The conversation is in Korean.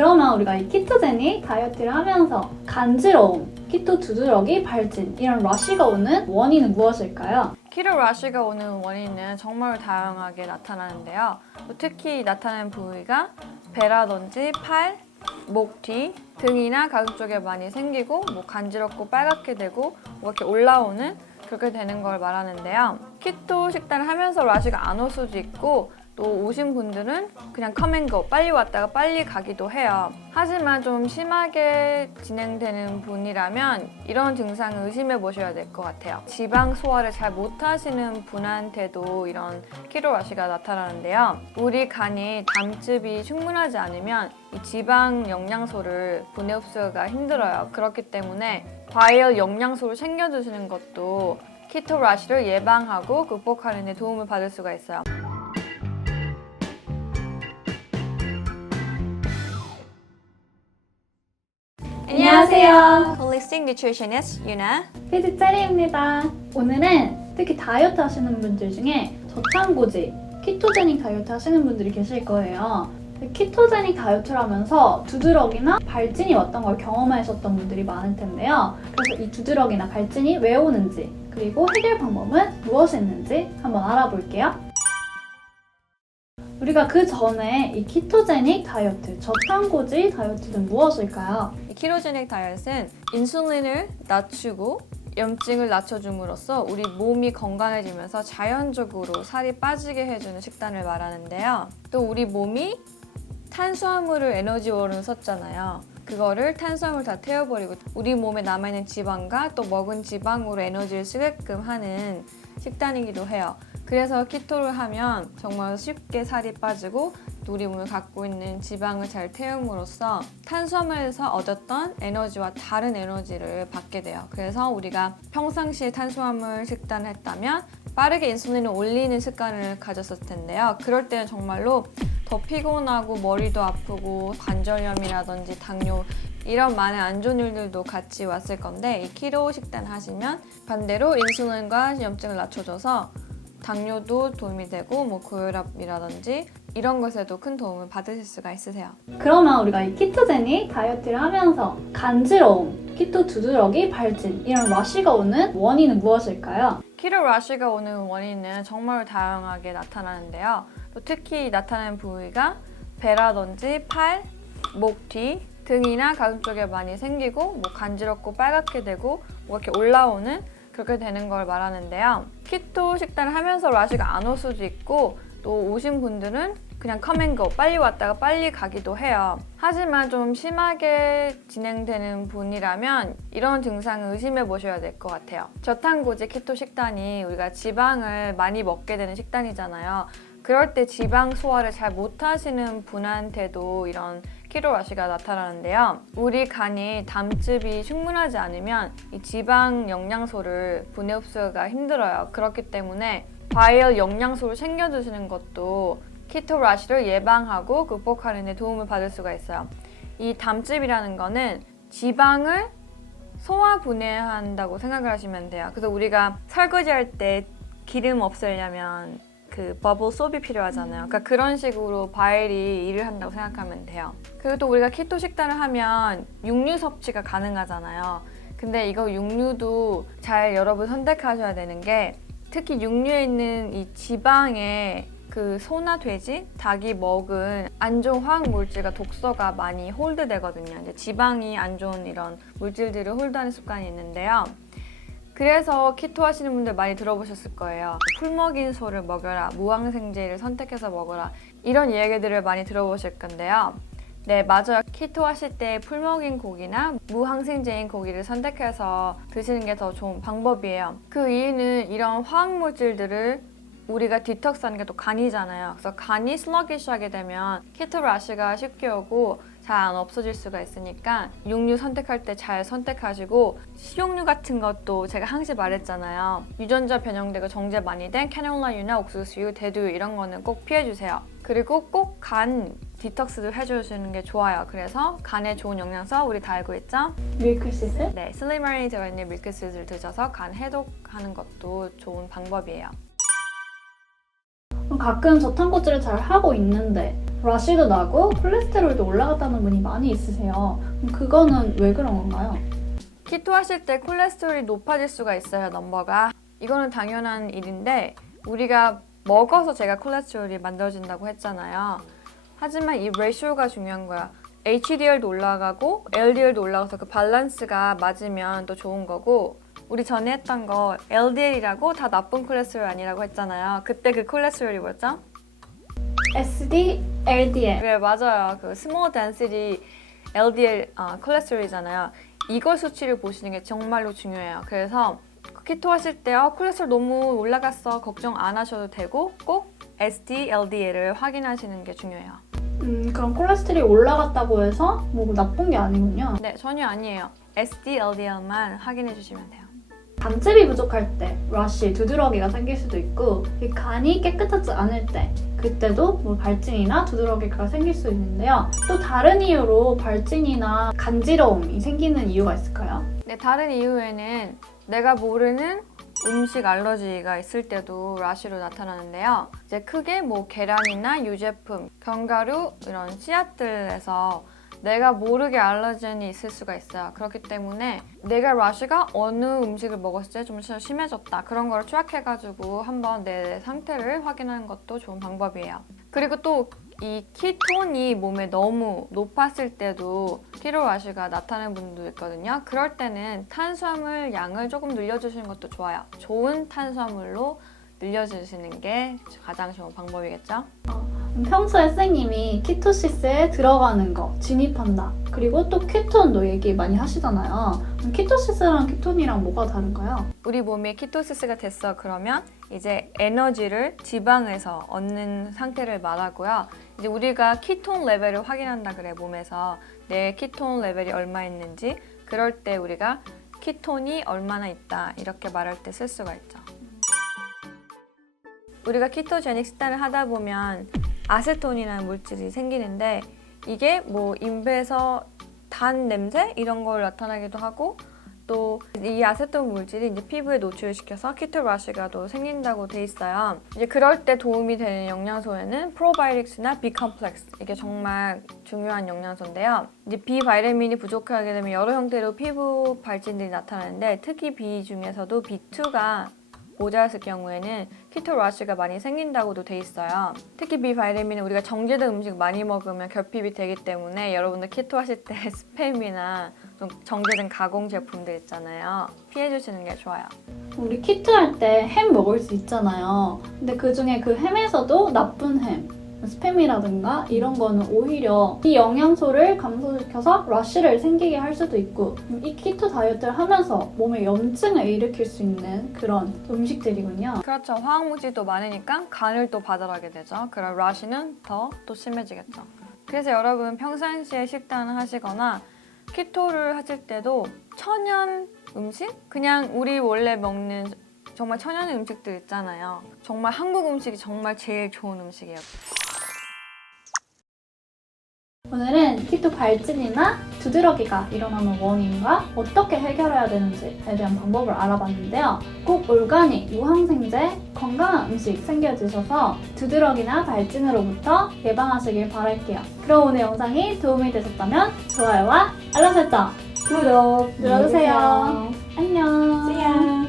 그러면 우리가 이 키토제닉 다이어트를 하면서 간지러움, 키토 두드러기, 발진 이런 러쉬가 오는 원인은 무엇일까요? 키토 러쉬가 오는 원인은 정말 다양하게 나타나는데요. 특히 나타나는 부위가 배라든지 팔, 목 뒤, 등이나 가슴 쪽에 많이 생기고 간지럽고 빨갛게 되고 이렇게 올라오는 그렇게 되는 걸 말하는데요. 키토 식단을 하면서 러쉬가 안 올 수도 있고 또 오신 분들은 그냥 컴앤고 빨리 왔다가 빨리 가기도 해요. 하지만 좀 심하게 진행되는 분이라면 이런 증상을 의심해 보셔야 될 것 같아요. 지방 소화를 잘 못하시는 분한테도 이런 키토 러쉬가 나타나는데요. 우리 간이 담즙이 충분하지 않으면 이 지방 영양소를 분해 흡수가 힘들어요. 그렇기 때문에 과일 영양소를 챙겨 드시는 것도 키토 러쉬를 예방하고 극복하는 데 도움을 받을 수가 있어요. 안녕하세요. Holistic Nutritionist 유나. 피디 체리입니다. 오늘은 특히 다이어트 하시는 분들 중에 저탄고지, 키토제닉 다이어트 하시는 분들이 계실 거예요. 키토제닉 다이어트를 하면서 두드러기나 발진이 왔던 걸 경험하셨던 분들이 많을 텐데요. 그래서 이 두드러기나 발진이 왜 오는지, 그리고 해결 방법은 무엇이 있는지 한번 알아볼게요. 우리가 그 전에 이 키토제닉 다이어트, 저탄고지 다이어트는 무엇일까요? 이 키토제닉 다이어트는 인슐린을 낮추고 염증을 낮춰줌으로써 우리 몸이 건강해지면서 자연적으로 살이 빠지게 해주는 식단을 말하는데요. 또 우리 몸이 탄수화물을 에너지원으로 썼잖아요. 그거를 탄수화물 다 태워버리고 우리 몸에 남아있는 지방과 또 먹은 지방으로 에너지를 쓰게끔 하는 식단이기도 해요. 그래서 키토를 하면 정말 쉽게 살이 빠지고 또 우리 몸에 갖고 있는 지방을 잘 태움으로써 탄수화물에서 얻었던 에너지와 다른 에너지를 받게 돼요. 그래서 우리가 평상시에 탄수화물 식단을 했다면 빠르게 인슐린을 올리는 습관을 가졌을 텐데요. 그럴 때는 정말로 더 피곤하고 머리도 아프고 관절염이라든지 당뇨 이런 많은 안 좋은 일들도 같이 왔을 건데 이 키토 식단 하시면 반대로 인슐린과 염증을 낮춰줘서 당뇨도 도움이 되고 고혈압이라든지 이런 것에도 큰 도움을 받으실 수가 있으세요. 그러면 우리가 이 키토제닉 다이어트를 하면서 간지러움, 키토 두드러기, 발진 이런 러쉬가 오는 원인은 무엇일까요? 키토 러쉬가 오는 원인은 정말 다양하게 나타나는데요. 또 특히 나타나는 부위가 배라든지 팔, 목 뒤, 등이나 가슴 쪽에 많이 생기고 간지럽고 빨갛게 되고 이렇게 올라오는 그렇게 되는 걸 말하는데요. 키토 식단을 하면서 러쉬가 안 올 수도 있고 또 오신 분들은 그냥 컴앤고 빨리 왔다가 빨리 가기도 해요. 하지만 좀 심하게 진행되는 분이라면 이런 증상을 의심해 보셔야 될 것 같아요. 저탄고지 키토 식단이 우리가 지방을 많이 먹게 되는 식단이잖아요. 그럴 때 지방 소화를 잘 못하시는 분한테도 이런 키토 러쉬가 나타나는데요. 우리 간이 담즙이 충분하지 않으면 이 지방 영양소를 분해 흡수가 힘들어요. 그렇기 때문에 과일 영양소를 챙겨 드시는 것도 키토 러쉬를 예방하고 극복하는 데 도움을 받을 수가 있어요. 이 담즙이라는 거는 지방을 소화 분해한다고 생각을 하시면 돼요. 그래서 우리가 설거지할 때 기름 없애려면 그 버블 소비 필요하잖아요. 그러니까 그런 식으로 과일이 일을 한다고 생각하면 돼요. 그리고 또 우리가 키토 식단을 하면 육류 섭취가 가능하잖아요. 근데 이거 육류도 잘 여러분 선택하셔야 되는 게 특히 육류에 있는 이 지방에 그 소나 돼지, 닭이 먹은 안 좋은 화학 물질과 독소가 많이 홀드되거든요. 이제 지방이 안 좋은 이런 물질들을 홀드하는 습관이 있는데요. 그래서 키토 하시는 분들 많이 들어보셨을 거예요. 풀 먹인 소를 먹여라, 무항생제를 선택해서 먹어라 이런 얘기들을 많이 들어보실 건데요. 네, 맞아요. 키토 하실 때 풀 먹인 고기나 무항생제인 고기를 선택해서 드시는 게 더 좋은 방법이에요. 그 이유는 이런 화학 물질들을 우리가 디톡스하는 게 또 간이잖아요. 그래서 간이 슬러기시하게 되면 키토 러쉬가 쉽게 오고 잘 안 없어질 수가 있으니까 육류 선택할 때 잘 선택하시고 식용유 같은 것도 제가 항상 말했잖아요. 유전자 변형되고 정제 많이 된 캐놀라유나 옥수수유, 대두유 이런 거는 꼭 피해주세요. 그리고 꼭 간 디톡스도 해주시는 게 좋아요. 그래서 간에 좋은 영양소 우리 다 알고 있죠? 밀크시슬? 네, 슬리머린이 들어있는 밀크시슬을 드셔서 간 해독하는 것도 좋은 방법이에요. 가끔 저탄고지를 잘 하고 있는데 라쉬도 나고 콜레스테롤도 올라갔다는 분이 많이 있으세요. 그거는 왜 그런 건가요? 키토 하실 때 콜레스테롤이 높아질 수가 있어요, 넘버가. 이거는 당연한 일인데 우리가 먹어서 제가 콜레스테롤이 만들어진다고 했잖아요. 하지만 이 레이쇼가 중요한 거야. HDL도 올라가고 LDL도 올라가서 그 밸런스가 맞으면 또 좋은 거고, 우리 전에 했던 거 LDL이라고 다 나쁜 콜레스테롤 아니라고 했잖아요. 그때 그 콜레스테롤이 뭐였죠? SD, LDL. 네, 맞아요. 그 스몰 덴시티 LDL 콜레스테롤이잖아요. 이걸 수치를 보시는 게 정말로 중요해요. 그래서 키토 하실 때 콜레스테롤 너무 올라갔어 걱정 안 하셔도 되고 꼭 SD, LDL을 확인하시는 게 중요해요. 그럼 콜레스테롤이 올라갔다고 해서 뭐 나쁜 게 아니군요. 네, 전혀 아니에요. SD, LDL만 확인해 주시면 돼요. 단cep이 부족할 때 라쉬, 두드러기가 생길 수도 있고 이 간이 깨끗하지 않을 때 그때도 뭐 발진이나 두드러기가 생길 수 있는데요. 또 다른 이유로 발진이나 간지러움이 생기는 이유가 있을까요? 네, 다른 이유에는 내가 모르는 음식 알러지가 있을 때도 라쉬로 나타나는데요. 이제 크게 뭐 계란이나 유제품, 견과류 이런 씨앗들에서 내가 모르게 알러젠이 있을 수가 있어요. 그렇기 때문에 내가 라쉬가 어느 음식을 먹었을 때 좀 심해졌다. 그런 걸 트랙해가지고 한번 내 상태를 확인하는 것도 좋은 방법이에요. 그리고 또 이 키톤이 몸에 너무 높았을 때도 키토 라쉬가 나타나는 분도 있거든요. 그럴 때는 탄수화물 양을 조금 늘려주시는 것도 좋아요. 좋은 탄수화물로 늘려주시는 게 가장 좋은 방법이겠죠? 평소에 선생님이 키토시스에 들어가는 거, 진입한다. 그리고 또 케톤도 얘기 많이 하시잖아요. 키토시스랑 케톤이랑 뭐가 다른가요? 우리 몸에 키토시스가 됐어 그러면 이제 에너지를 지방에서 얻는 상태를 말하고요. 이제 우리가 키톤 레벨을 확인한다 그래, 몸에서. 내 키톤 레벨이 얼마 있는지. 그럴 때 우리가 키톤이 얼마나 있다 이렇게 말할 때 쓸 수가 있죠. 우리가 키토제닉 식단을 하다 보면 아세톤이라는 물질이 생기는데 이게 뭐 인배에서 단 냄새 이런 걸 나타나기도 하고, 또 이 아세톤 물질이 이제 피부에 노출시켜서 키토 라쉬가 또 생긴다고 돼 있어요. 이제 그럴 때 도움이 되는 영양소에는 프로바이오틱스나 B 컴플렉스, 이게 정말 중요한 영양소인데요. 이제 B 바이타민이 부족하게 되면 여러 형태로 피부 발진들이 나타나는데 특히 B 중에서도 B2가 모자랐을 경우에는 키토 라쉬가 많이 생긴다고도 돼 있어요. 특히 B 바이타민은 우리가 정제된 음식 많이 먹으면 결핍이 되기 때문에 여러분들 키토 하실 때 스팸이나 좀 정제된 가공 제품들 있잖아요. 피해 주시는 게 좋아요. 우리 키토 할 때 햄 먹을 수 있잖아요. 근데 그중에 그 햄에서도 나쁜 햄, 스팸이라든가 이런 거는 오히려 이 영양소를 감소시켜서 라쉬를 생기게 할 수도 있고, 이 키토 다이어트를 하면서 몸에 염증을 일으킬 수 있는 그런 음식들이군요. 그렇죠. 화학물질도 많으니까 간을 또 받아가게 되죠. 그럼 라쉬는 더 또 심해지겠죠. 그래서 여러분 평상시에 식단을 하시거나 키토를 하실 때도 천연 음식? 그냥 우리 원래 먹는 정말 천연 음식들 있잖아요. 정말 한국 음식이 정말 제일 좋은 음식이에요. 오늘은 키토 발진이나 두드러기가 일어나는 원인과 어떻게 해결해야 되는지에 대한 방법을 알아봤는데요. 꼭 올가닉, 무항생제, 건강한 음식 챙겨드셔서 두드러기나 발진으로부터 예방하시길 바랄게요. 그럼 오늘 영상이 도움이 되셨다면 좋아요와 알람 설정, 구독 눌러주세요. 안녕. See ya.